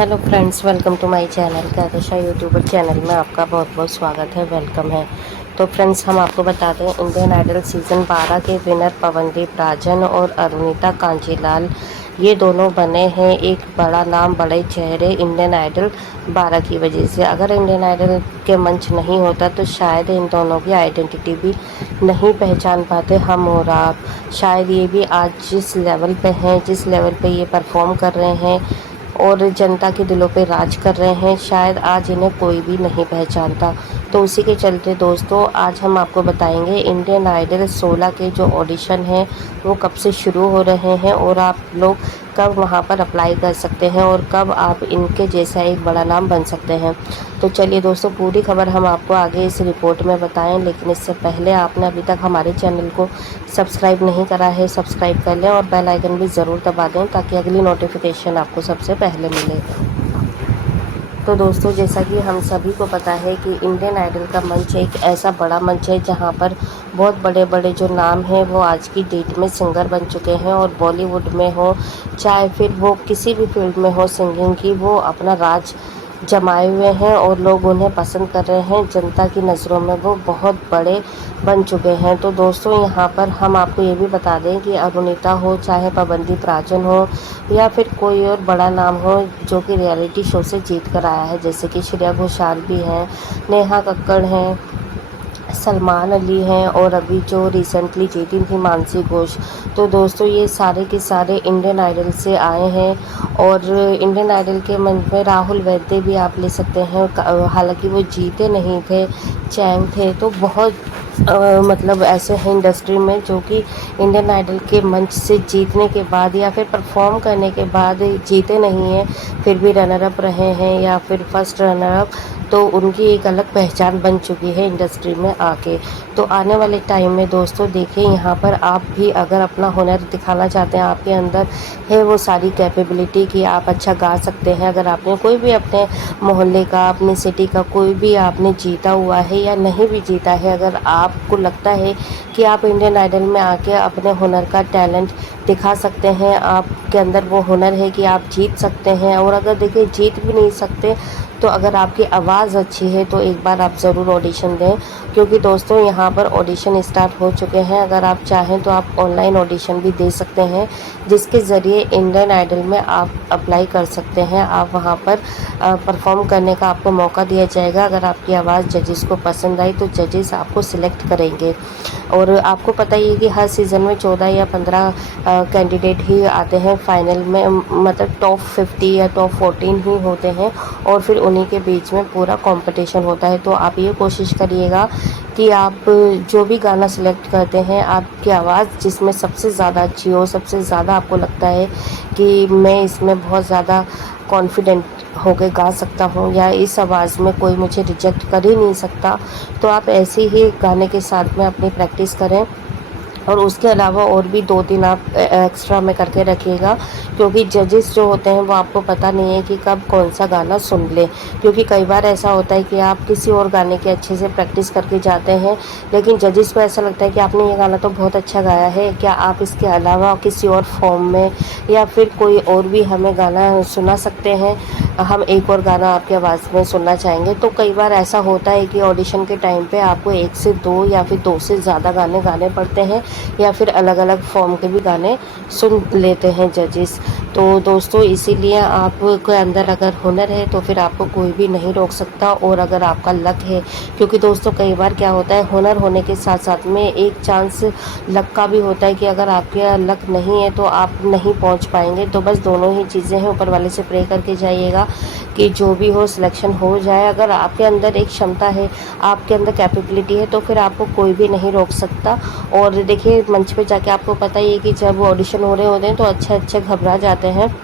Hello friends, welcome to my channel. कादशा youtuber channel में आपका बहुत बहुत स्वागत है, वेलकम है। तो फ्रेंड्स, हम आपको बता दें, इंडियन आइडल सीज़न 12 के विनर पवनदीप राजन और अरुणिता कांजीलाल ये दोनों बने हैं एक बड़ा नाम, बड़े चेहरे इंडियन आइडल 12 की वजह से। अगर इंडियन आइडल के मंच नहीं होता तो शायद इन दोनों की आइडेंटिटी भी नहीं पहचान पाते हम और आप। शायद ये भी आज जिस लेवल पे हैं, जिस लेवल पे ये परफॉर्म कर रहे हैं और जनता के दिलों पे राज कर रहे हैं, शायद आज इन्हें कोई भी नहीं पहचानता। तो उसी के चलते दोस्तों, आज हम आपको बताएंगे इंडियन आइडल 16 के जो ऑडिशन हैं वो कब से शुरू हो रहे हैं और आप लोग कब वहां पर अप्लाई कर सकते हैं और कब आप इनके जैसा एक बड़ा नाम बन सकते हैं। तो चलिए दोस्तों, पूरी खबर हम आपको आगे इस रिपोर्ट में बताएं, लेकिन इससे पहले आपने अभी तक हमारे चैनल को सब्सक्राइब नहीं करा है, सब्सक्राइब कर लें और बेल आइकन भी ज़रूर दबा दें ताकि अगली नोटिफिकेशन आपको सबसे पहले मिले। तो दोस्तों, जैसा कि हम सभी को पता है कि इंडियन आइडल का मंच एक ऐसा बड़ा मंच है जहां पर बहुत बड़े बड़े जो नाम हैं वो आज की डेट में सिंगर बन चुके हैं और बॉलीवुड में हो चाहे फिर वो किसी भी फील्ड में हो सिंगिंग की, वो अपना राज जमाए हुए हैं और लोग उन्हें पसंद कर रहे हैं। जनता की नज़रों में वो बहुत बड़े बन चुके हैं। तो दोस्तों, यहाँ पर हम आपको ये भी बता दें कि अरुणिता हो, चाहे पवनदीप राजन हो या फिर कोई और बड़ा नाम हो जो कि रियलिटी शो से जीत कर आया है, जैसे कि श्रेया घोषाल भी हैं, नेहा कक्कड़ हैं, सलमान अली हैं और अभी जो रिसेंटली जीती थी मानसी घोष। तो दोस्तों, ये सारे के सारे इंडियन आइडल से आए हैं और इंडियन आइडल के मंच में राहुल वैद्य भी आप ले सकते हैं। हालांकि वो जीते नहीं थे, चैंग थे। तो बहुत मतलब ऐसे हैं इंडस्ट्री में जो कि इंडियन आइडल के मंच से जीतने के बाद या फिर परफॉर्म करने के बाद जीते नहीं हैं, फिर भी रनर अप रहे हैं या फिर फर्स्ट रनर अप। तो उनकी एक अलग पहचान बन चुकी है इंडस्ट्री में आके। तो आने वाले टाइम में दोस्तों देखिए, यहाँ पर आप भी अगर अपना हुनर दिखाना चाहते हैं, आपके अंदर है वो सारी कैपेबिलिटी कि आप अच्छा गा सकते हैं। अगर आपने कोई भी अपने मोहल्ले का, अपनी सिटी का कोई भी आपने जीता हुआ है या नहीं भी जीता है, अगर आपको लगता है कि आप इंडियन आइडल में आके अपने हुनर का टैलेंट दिखा सकते हैं, आपके अंदर वो हुनर है कि आप जीत सकते हैं। और अगर देखिए जीत भी नहीं सकते तो अगर आपकी आवाज़ अच्छी है तो एक बार आप ज़रूर ऑडिशन दें, क्योंकि दोस्तों यहाँ पर ऑडिशन स्टार्ट हो चुके हैं। अगर आप चाहें तो आप ऑनलाइन ऑडिशन भी दे सकते हैं, जिसके ज़रिए इंडियन आइडल में आप अप्लाई कर सकते हैं। आप वहाँ पर परफॉर्म करने का आपको मौका दिया जाएगा। अगर आपकी आवाज़ जजेस को पसंद आई तो जजेस आपको सिलेक्ट करेंगे। और आपको पता ही है कि हर सीज़न में 14 या 15 कैंडिडेट ही आते हैं फाइनल में, मतलब टॉप 50 या टॉप 14 ही होते हैं और फिर उन्हीं के बीच में पूरा कंपटीशन होता है। तो आप ये कोशिश करिएगा कि आप जो भी गाना सिलेक्ट करते हैं, आपकी आवाज़ जिसमें सबसे ज़्यादा अच्छी हो, सबसे ज़्यादा आपको लगता है कि मैं इसमें बहुत ज़्यादा कॉन्फिडेंट होकर गा सकता हूँ या इस आवाज़ में कोई मुझे रिजेक्ट कर ही नहीं सकता, तो आप ऐसे ही गाने के साथ में अपनी प्रैक्टिस करें। और उसके अलावा और भी 2-3 आप एक्स्ट्रा में करके रखिएगा, क्योंकि जजेस जो होते हैं वो आपको पता नहीं है कि कब कौन सा गाना सुन ले। क्योंकि कई बार ऐसा होता है कि आप किसी और गाने की अच्छे से प्रैक्टिस करके जाते हैं, लेकिन जजेस को ऐसा लगता है कि आपने ये गाना तो बहुत अच्छा गाया है, क्या आप इसके अलावा किसी और फॉर्म में या फिर कोई और भी हमें गाना सुना सकते हैं, हम एक और गाना आपकी आवाज़ में सुनना चाहेंगे। तो कई बार ऐसा होता है कि ऑडिशन के टाइम पे आपको 1 से 2 या फिर 2 से ज़्यादा गाने गाने पड़ते हैं या फिर अलग अलग फॉर्म के भी गाने सुन लेते हैं जजेस। तो दोस्तों, इसीलिए आपके अंदर अगर हुनर है तो फिर आपको कोई भी नहीं रोक सकता। और अगर आपका लक है, क्योंकि दोस्तों कई बार क्या होता है, हुनर होने के साथ साथ में एक चांस लक का भी होता है कि अगर आपके लक नहीं है तो आप नहीं पहुंच पाएंगे। तो बस दोनों ही चीज़ें हैं, ऊपर वाले से प्रे करके जाइएगा कि जो भी हो सिलेक्शन हो जाए। अगर आपके अंदर एक क्षमता है, आपके अंदर कैपेबिलिटी है, तो फिर आपको कोई भी नहीं रोक सकता। और देखिए, मंच पे जाके आपको पता ही है कि जब ऑडिशन हो रहे होते हैं तो अच्छे घबरा जाते हैं,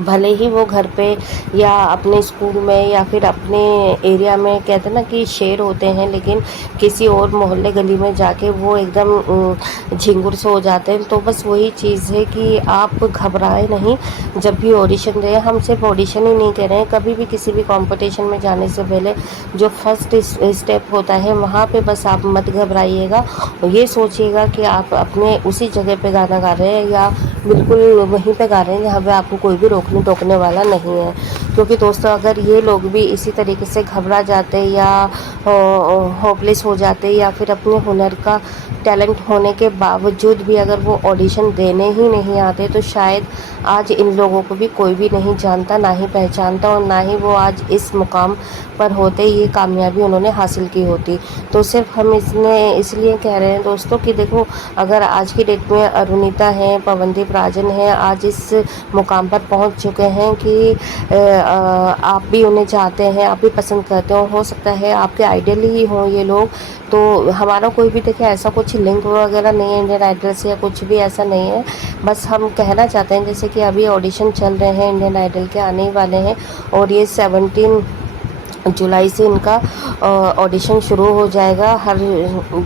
भले ही वो घर पे या अपने स्कूल में या फिर अपने एरिया में कहते हैं ना कि शेर होते हैं, लेकिन किसी और मोहल्ले गली में जाके वो एकदम झिंगुर से हो जाते हैं। तो बस वही चीज़ है कि आप घबराए नहीं जब भी ऑडिशन दें। हम सिर्फ ऑडिशन ही नहीं कह रहे हैं, कभी भी किसी भी कंपटीशन में जाने से पहले जो फर्स्ट स्टेप होता है वहाँ पे बस आप मत घबराइएगा। ये सोचिएगा कि आप अपने उसी जगह पे गाना गा रहे हैं या बिल्कुल वहीं पे गा रहे हैं जहाँ पे आपको कोई भी रोकने टोकने वाला नहीं है। क्योंकि दोस्तों अगर ये लोग भी इसी तरीके से घबरा जाते या होपलेस हो जाते या फिर अपने हुनर का टैलेंट होने के बावजूद भी अगर वो ऑडिशन देने ही नहीं आते तो शायद आज इन लोगों को भी कोई भी नहीं जानता, ना ही पहचानता, और ना ही वो आज इस मुकाम पर होते, ये कामयाबी उन्होंने हासिल की होती। तो सिर्फ हम इसलिए कह रहे हैं दोस्तों कि देखो, अगर आज की डेट में अरुणिता हैं, पवनदीप राजन हैं, आज इस मुकाम पर पहुंच चुके हैं कि आप भी उन्हें चाहते हैं, आप भी पसंद करते हो सकता है आपके आइडल ही हों ये लोग। तो हमारा कोई भी देखिए ऐसा कुछ लिंक वगैरह नहीं है इंडियन आइडल से या कुछ भी ऐसा नहीं है। बस हम कहना चाहते हैं जैसे कि अभी ऑडिशन चल रहे हैं इंडियन आइडल के, आने ही वाले हैं, और ये 17 जुलाई से इनका ऑडिशन शुरू हो जाएगा हर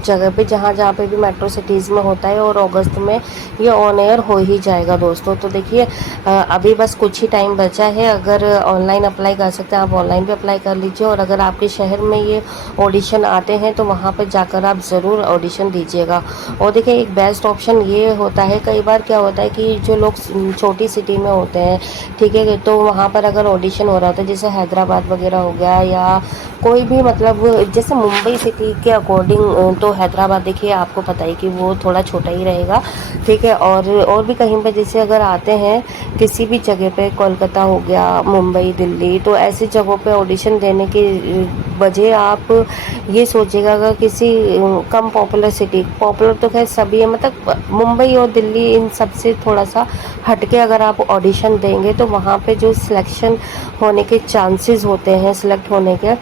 जगह पे, जहाँ जहाँ पे भी मेट्रो सिटीज़ में होता है, और अगस्त में ये ऑन एयर हो ही जाएगा दोस्तों। तो देखिए अभी बस कुछ ही टाइम बचा है। अगर ऑनलाइन अप्लाई कर सकते हैं आप ऑनलाइन भी अप्लाई कर लीजिए, और अगर आपके शहर में ये ऑडिशन आते हैं तो वहाँ पर जाकर आप ज़रूर ऑडिशन दीजिएगा। और देखिए एक बेस्ट ऑप्शन ये होता है, कई बार क्या होता है कि जो लोग छोटी सिटी में होते हैं, ठीक है, तो वहाँ पर अगर ऑडिशन हो रहा होता है, जैसे हैदराबाद वगैरह हो गया या कोई भी, मतलब जैसे मुंबई सिटी के अकॉर्डिंग तो हैदराबाद देखिए आपको पता है कि वो थोड़ा छोटा ही रहेगा, ठीक है। और भी कहीं पे जैसे अगर आते हैं किसी भी जगह पे, कोलकाता हो गया, मुंबई, दिल्ली, तो ऐसी जगहों पे ऑडिशन देने की बजाय आप ये सोचिएगा अगर किसी कम पॉपुलर सिटी, पॉपुलर तो खैर सभी है, मतलब मुंबई और दिल्ली इन सब से थोड़ा सा हटके अगर आप ऑडिशन देंगे तो वहाँ पे जो सिलेक्शन होने के चांसेस होते हैं, सिलेक्ट होने के,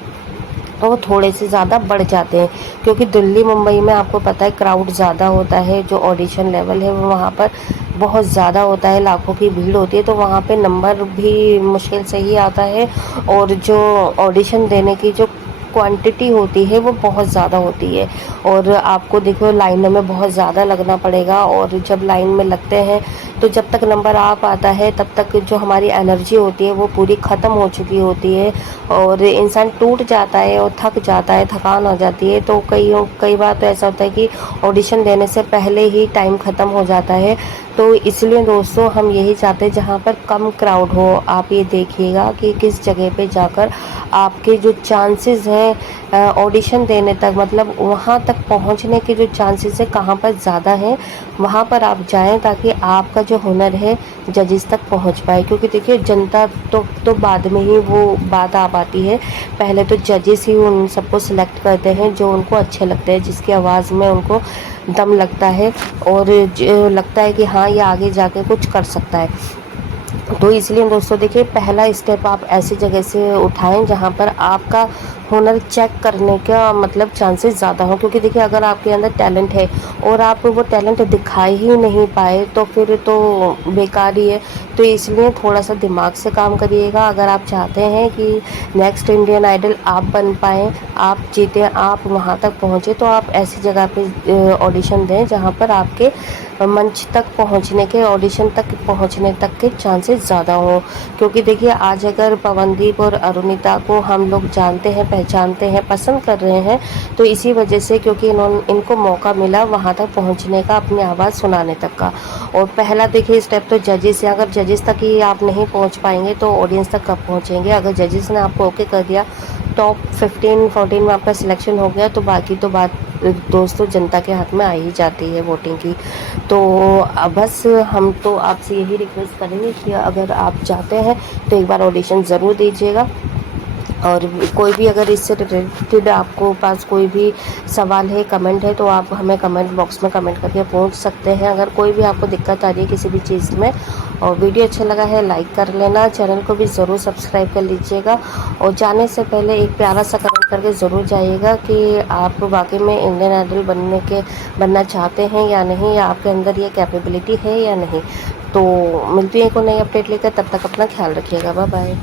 तो वो थोड़े से ज़्यादा बढ़ जाते हैं। क्योंकि दिल्ली मुंबई में आपको पता है क्राउड ज़्यादा होता है, जो ऑडिशन लेवल है वो वहाँ पर बहुत ज़्यादा होता है, लाखों की भीड़ होती है, तो वहाँ पे नंबर भी मुश्किल से ही आता है, और जो ऑडिशन देने की जो क्वांटिटी होती है वो बहुत ज़्यादा होती है, और आपको देखो लाइनों में बहुत ज़्यादा लगना पड़ेगा, और जब लाइन में लगते हैं तो जब तक नंबर आ पाता है तब तक जो हमारी एनर्जी होती है वो पूरी ख़त्म हो चुकी होती है, और इंसान टूट जाता है और थक जाता है, थकान हो जाती है। तो कई बार तो ऐसा होता है कि ऑडिशन देने से पहले ही टाइम ख़त्म हो जाता है। तो इसलिए दोस्तों हम यही चाहते हैं जहाँ पर कम क्राउड हो, आप ये देखिएगा कि किस जगह पे जाकर आपके जो चांसेस हैं ऑडिशन देने तक, मतलब वहाँ तक पहुँचने के जो चांसेस है कहाँ पर ज़्यादा हैं, वहाँ पर आप जाएं, ताकि आपका जो हुनर है जजेस तक पहुँच पाए। क्योंकि देखिए जनता तो बाद में ही वो बात आ पाती है, पहले तो जजेस ही उन सबको सिलेक्ट करते हैं जो उनको अच्छे लगते हैं, जिसकी आवाज़ में उनको दम लगता है, और जो लगता है कि हाँ ये आगे जाके कुछ कर सकता है। तो इसलिए दोस्तों देखिए पहला स्टेप आप ऐसी जगह से उठाएं जहां पर आपका हुनर चेक करने का मतलब चांसेस ज़्यादा हो। क्योंकि देखिए अगर आपके अंदर टैलेंट है और आप वो टैलेंट दिखाई ही नहीं पाए तो फिर तो बेकार ही है। तो इसलिए थोड़ा सा दिमाग से काम करिएगा। अगर आप चाहते हैं कि नेक्स्ट इंडियन आइडल आप बन पाएँ, आप जीतें, आप वहाँ तक पहुँचे, तो आप ऐसी जगह पे ऑडिशन दें जहाँ पर आपके मंच तक पहुंचने के, ऑडिशन तक पहुंचने तक के चांसेस ज़्यादा हों। क्योंकि देखिए आज अगर पवनदीप और अरुणिता को हम लोग जानते हैं, पहचानते हैं, पसंद कर रहे हैं, तो इसी वजह से, क्योंकि इनको मौका मिला वहां तक पहुंचने का, अपनी आवाज़ सुनाने तक का। और पहला देखिए स्टेप तो जजेस है। अगर जजेस तक ही आप नहीं पहुँच पाएंगे तो ऑडियंस तक कब पहुँचेंगे। अगर जजेस ने आपको ओके कर दिया, टॉप 15-14 में आपका सिलेक्शन हो गया, तो बाकी तो बात दोस्तों जनता के हाथ में आ ही जाती है वोटिंग की। तो बस हम तो आपसे यही रिक्वेस्ट करेंगे कि अगर आप चाहते हैं तो एक बार ऑडिशन ज़रूर दीजिएगा। और कोई भी अगर इससे रिलेटेड आपको पास कोई भी सवाल है, कमेंट है, तो आप हमें कमेंट बॉक्स में कमेंट करके पूछ सकते हैं। अगर कोई भी आपको दिक्कत आ रही है किसी भी चीज़ में, और वीडियो अच्छा लगा है लाइक कर लेना, चैनल को भी ज़रूर सब्सक्राइब कर लीजिएगा। और जाने से पहले एक प्यारा सा कमेंट करके ज़रूर जाइएगा कि आप वाकई में इंडियन आइडल बनना चाहते हैं या नहीं, या आपके अंदर ये कैपेबिलिटी है या नहीं। तो मिलती है एक नई अपडेट लेकर, तब तक अपना ख्याल रखिएगा। Bye bye.